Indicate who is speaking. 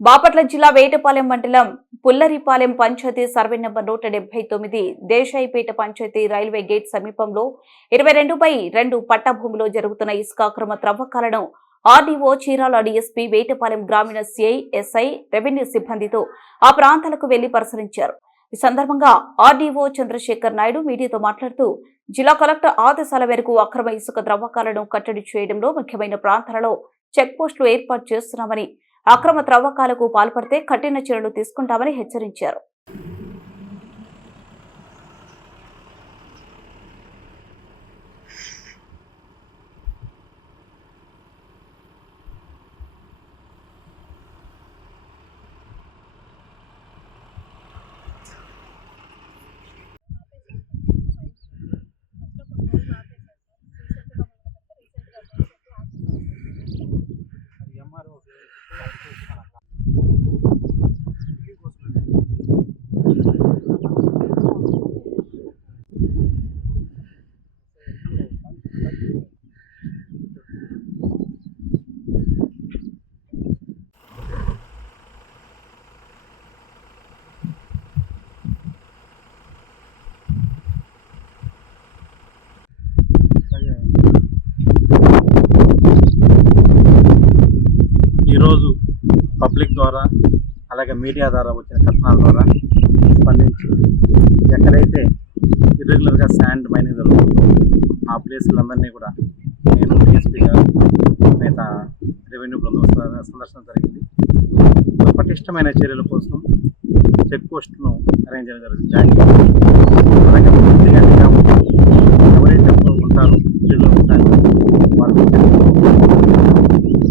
Speaker 1: బాపట్ల జిల్లా వేటపాలెం మండలం Pullaripalem panchayat survey number నూట డెబ్బై తొమ్మిది దేశాయిపేట పంచాయతీ రైల్వే గేట్ సమీపంలో ఇరవై రెండు బై రెండు పట్టభూమిలో జరుగుతున్న ఇసుక అక్రమ త్రవ్వకాలను ఆర్డీఓ చీరాల డిఎస్పీ వేటపాలెం గ్రామీణ సిఐ ఎస్ఐ రెవెన్యూ సిబ్బందితో ఆ ప్రాంతాలకు వెళ్ళి పరిశీలించారు. ఈ సందర్భంగా ఆర్డీఓ చంద్రశేఖర్ నాయుడు మీడియాతో మాట్లాడుతూ జిల్లా కలెక్టర్ ఆదేశాల మేరకు అక్రమ ఇసుక త్రవ్వకాలను కట్టడి చేయడంలో ముఖ్యమైన ప్రాంతాలలో చెక్ పోస్టులు ఏర్పాటు చేస్తున్నామని అక్రమ త్రవ్వకాలకు పాల్పడితే కఠిన చర్యలు తీసుకుంటామని హెచ్చరించారు.
Speaker 2: ఈరోజు పబ్లిక్ ద్వారా అలాగే మీడియా ద్వారా వచ్చిన కథనాల ద్వారా స్పందించి ఎక్కడైతే ఇర్రెగ్యులర్గా శాండ్ మైనింగ్ జరుగుతుందో ఆ ప్లేసులందరినీ కూడా నేను డిఎస్పీ గారు మిగతా రెవెన్యూ బృందం సందర్శన జరిగింది. పటిష్టమైన చర్యల కోసం చెక్ పోస్ట్ను అరేంజ్ చేయడం జరిగింది. జాయింట్ అలాగే